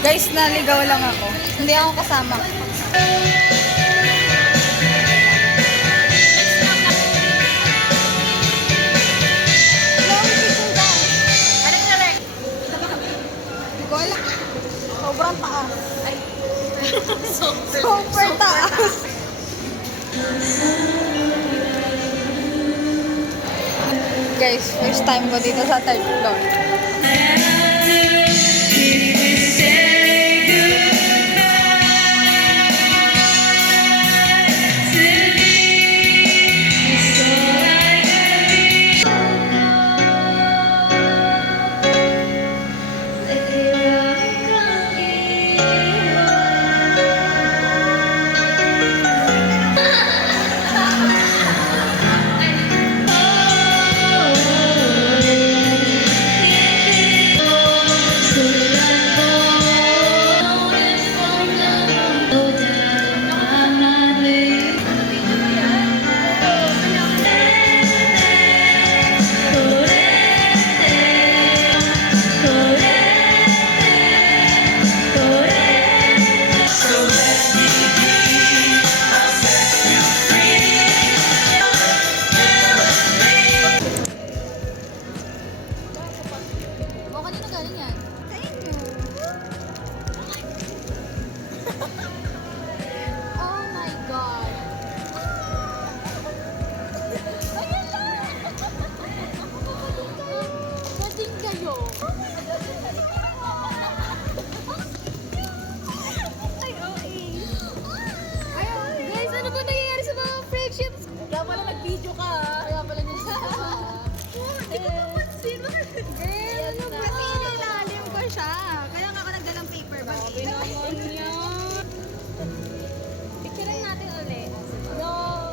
Guys, naligaw lang ako. Hindi ako kasama. Hindi ko alam. Sobrang taas. Ay. Super taas. Guys, first time ko dito sa third floor.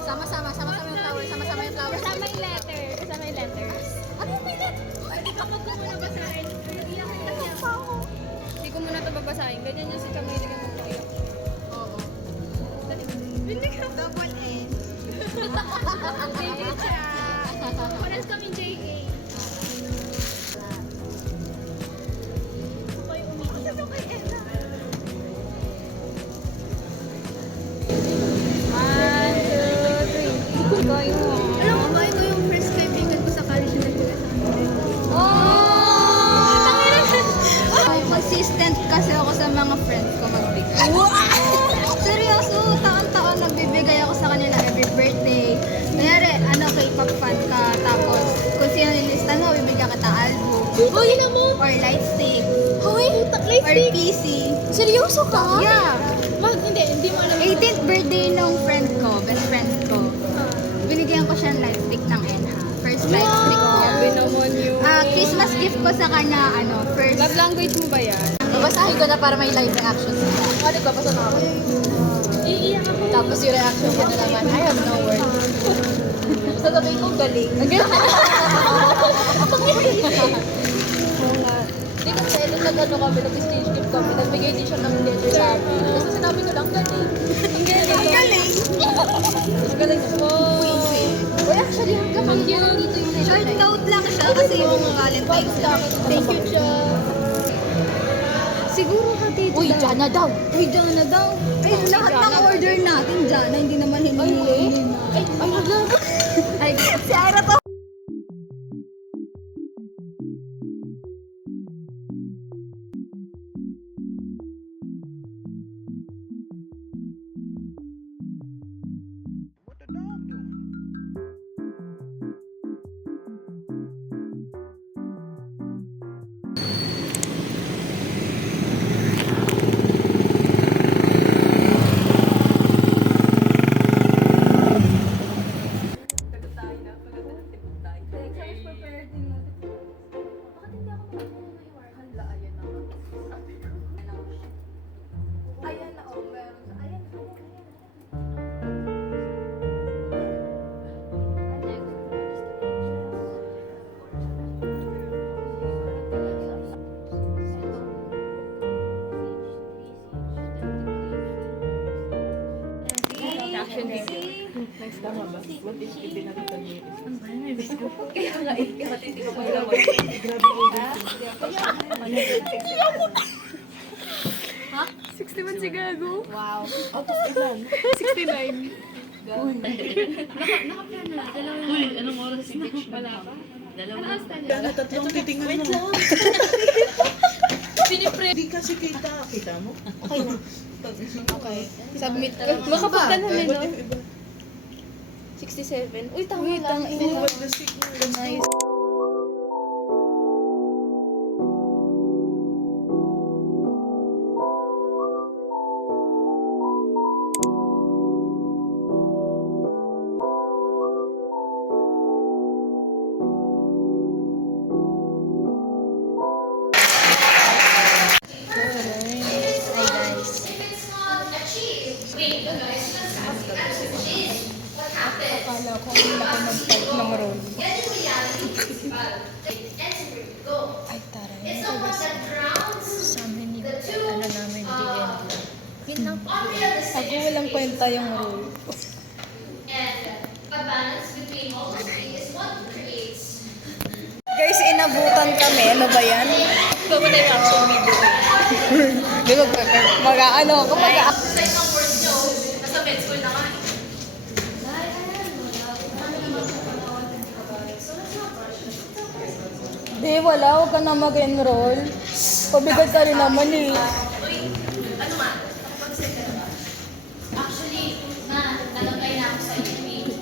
Sama-sama yung flowers. Sama-sama yung flowers. Kasama yung letter. Kasama yung letters. Ano yung may letter? Hindi ka pa muna basahin. Hindi ko muna ito babasahin. Ganyan yung si Camille. Ganyan mo kayo. Oo. Hindi ka. Double N. JA siya. Paras kami JA. Ako yung umiiyak. Ano kay Ella? Alam mo ba, ito yung first kaibigan ko sa college na Consistent kasi ako sa mga friends ko magbigay. Seryoso, taon-taon nagbibigay ako sa kanila every birthday. Kunyari, K-pop fan ka, tapos kung sino nilista mo, bibigyan kita album. Uy, na mo? Or light stick. Uy, Or PC. seryoso ka? Yeah. Hindi mo alam. 18th birthday nung friend ko, best friend ko. Binigyan ko siya ng light stick ng Enha. First light stick ko. Grabe naman yun. Christmas gift ko sa kanya, first. Love language mo ba yan? Babasahin ko na para may live reaction sila. Ano ba? Basta na ako. Iiyak ako. Tapos yung reaction ko na naman, I have no words. Sasabihin ko, galing. Hindi kasi ito nag-ano kami, nag-stage gift kami, nagbigay din siya ng letter sa amin. Kasi sinabi ko lang, galing. Ang galing. Ang galing. Ang galing mo. Uy, actually, hanggang mag-yun dito yung letter. Short note lang siya kasi yung Valentine's Day. Thank you, Cha. Siguro hati ito. Uy, Jana daw. Uy, Jana daw. Ay, lahat ng order natin, Jana, hindi naman hinihingi. Ay, naglang. Ay, si Ira to. Action video. Next tama ba? What if ipinakita niyo? Kaya nga, matindi ko pa yung Grabe mo. 61 si Gago. Wow. Out of ilan? 69. Naka-plan na. Dalawa Uy, anong oras na? Wala pa. Dalawa. Ano, tatlong titingnan mo. Wait lang. Hindi kasi kita. Kita mo? Okay na. Okay. Submit. Makapunta na What nila. if iba? 67. Uy, tama Uy, lang. tama. What the signal? Nice. Akala ko ang laki ng part ng roll. Ay, taray. Sa amin yung ano namin, DND. Yun lang po. Ako walang kwenta yung roll. Guys, inabutan kami. Ano ba yan? Gawin tayo action video. Di ba, mag-ano, kumbaga, Nasa med school na nga. di, wala, huwag ka na mag-enroll. Pabigat ka rin naman eh. Ano nga? Actually, nalagay na ako sa email.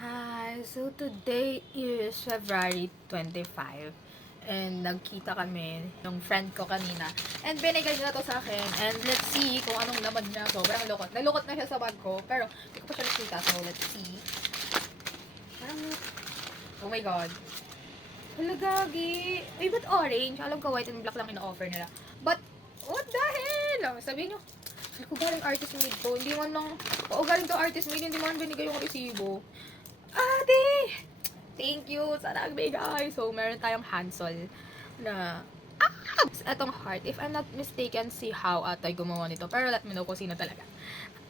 Hi, so today is February 25 and nagkita kami ng friend ko kanina and binigay niya na to sa akin and let's see kung anong laman niya. Sobrang lukot. Nalukot na siya sa bag ko pero hindi ko pa siya nakita, so let's see. Parang, oh my god. Hala, gagi. Ay, ba't orange? Alam ko white and black lang ina-offer nila. But, what the hell? Sabihin nyo, ay ko galing artist made to. Hindi man lang, oo galing to artist made, hindi man binigay yung resibo. Ate! Thank you sa nagbigay. So, meron tayong Hansol na etong heart. If I'm not mistaken, si How ata gumawa nito. Pero let me know kung sino talaga.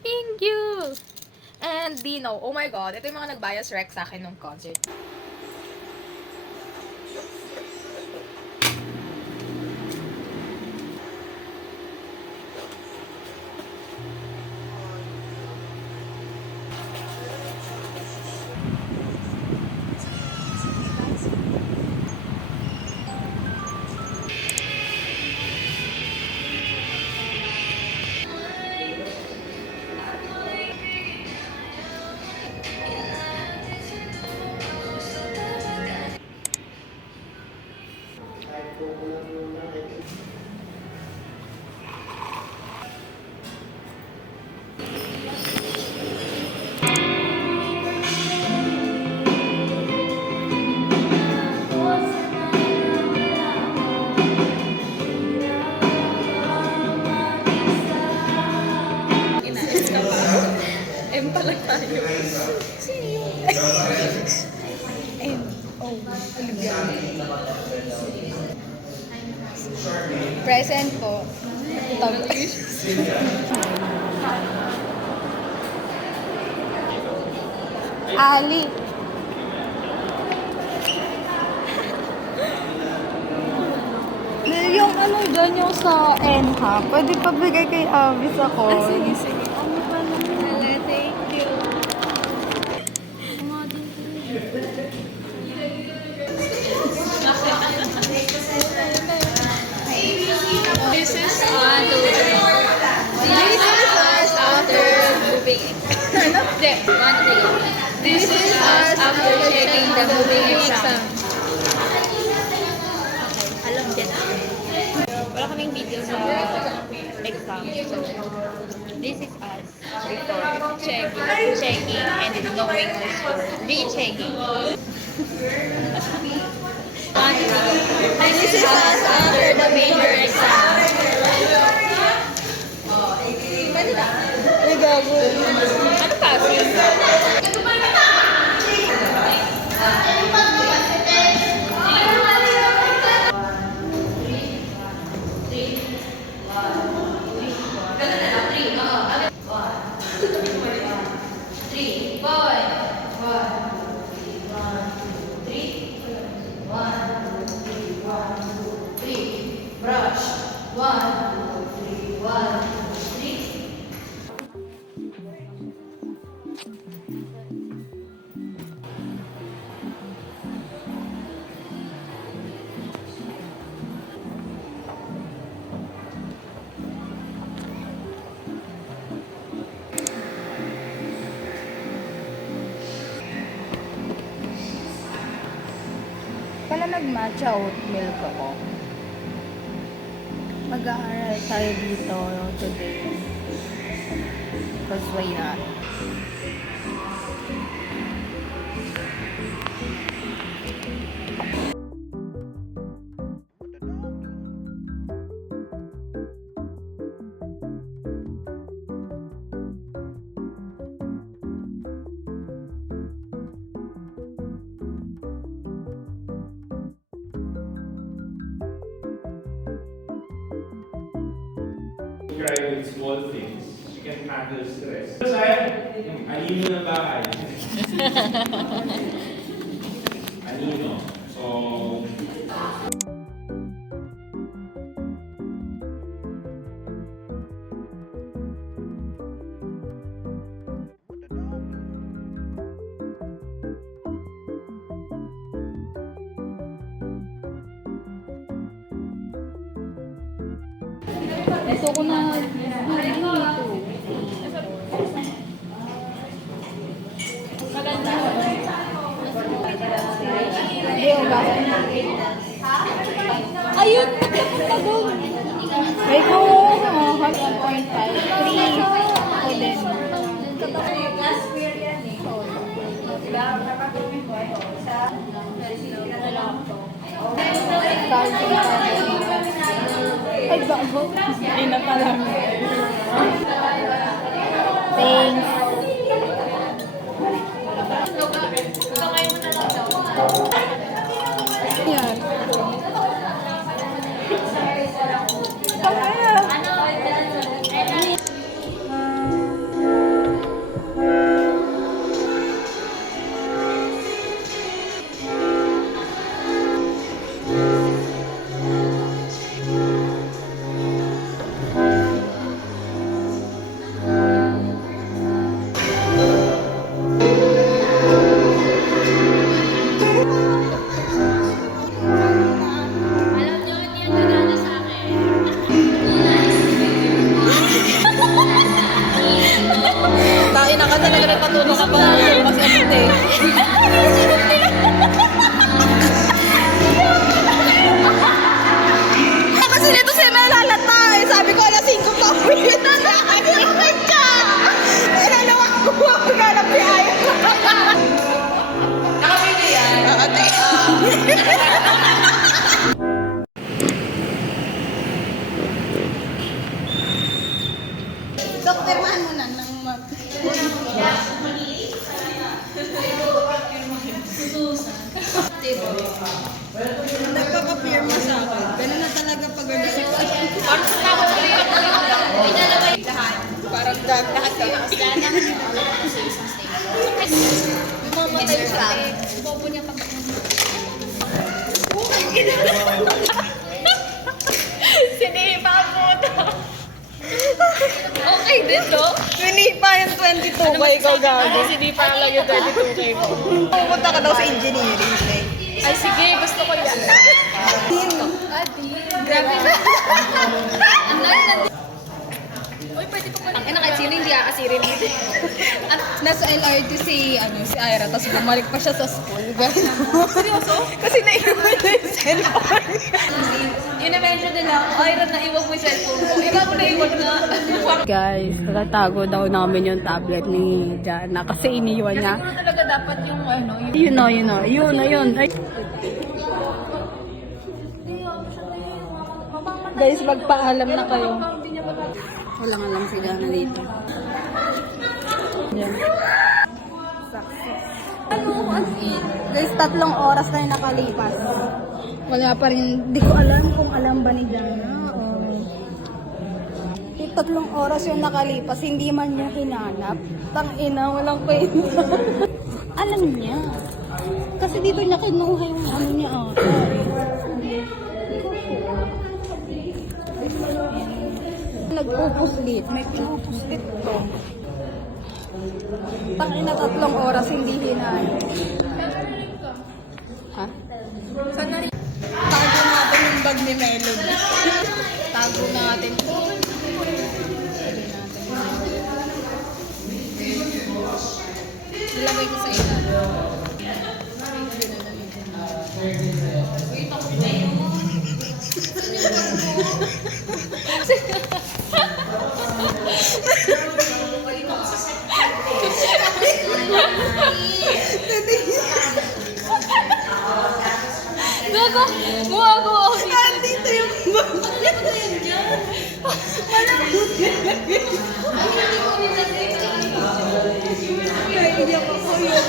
Thank you! And Dino, oh my god, ito yung mga nag-bias rec sa akin nung concert. M pala tayo. Sino yun? M. Oh, Olivia. Present po. Taglish. Ali. Yung ano dyan, yung sa NHA, pwede pabigay kay Avis ako. Sige, sige. Ano ba naman? Thank you. This is moving. Ano? Hindi. 1, 2, 3. This is us after checking the moving exam. Alam din. Wala kaming video sa exam. So, this is us before checking, and knowing the score. Rechecking. This is us after the major exam. Ay, gago. Ano pa? Pala nag-matcha oat milk ako. Mag-aaral tayo dito today. Because why not? Cry with small things. She can handle stress. Saya, anino ng bahay. Anino. So, Gusto ko na dito. Ayun ba? Ayun! Pagod! Ay ko! 1.5. 3. Ako din. Ay, bago. Ay, na pala. Thanks. Yan. Tain na ka talaga nagpatulong ka pa. Kasi ate. Kasi nito siya nalalata eh. Sabi ko alas 5 pa ako yun. Nakakalimutan ka. Nalawa ko. Maghanap ni Ayo. Nakapili yan? Ate. Doktor, man mo na ng mag... Nagpapapirma sa akin. Ganun na talaga pag Parang sa tao ko yung parang lahat ka. Mamatay siya. Bobo niya pag sinipa mo to. Okay din to. Sinipa yung 22 ba ikaw gago? Sinipa lang yung 22K mo. Pupunta ka daw sa engineering. Ay sige, gusto ko yan. Grabe na. Ang dami na. Uy, pwede pa Ang ina kahit sino hindi aasirin dito. At nasa LRT si Ira, tapos bumalik pa siya sa school. Seryoso? Kasi naiwan na yung cellphone. Yun na-mention nila, Ira, naiwan mo yung cellphone mo. Iba ko naiwan na. Guys, nakatago daw namin yung tablet ni Jana kasi iniwan niya. Siguro talaga dapat yung ano, yung Yun. Ay. Guys, magpaalam na kayo. Walang alam si Jana dito. Yan. Guys, 3 oras na yung nakalipas. Wala pa rin, di ko alam kung alam ba ni Jana. 3 oras yung nakalipas, hindi man niya hinanap. Tangina, walang kwenta. Alam niya. Kasi dito niya kinuha yung ano niya ata. Nag-upuslit. May upuslit to. Tangina, 3 oras hindi hinanap. Ha? saan na rin? Tago natin yung bag ni Melody. Tago natin. Nilagay ko sa ilalim. Gago! Gago! Dito yung bag. Naiiyak ako yun.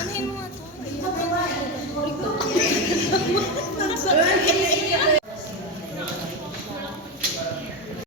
Anuhin mo nga to.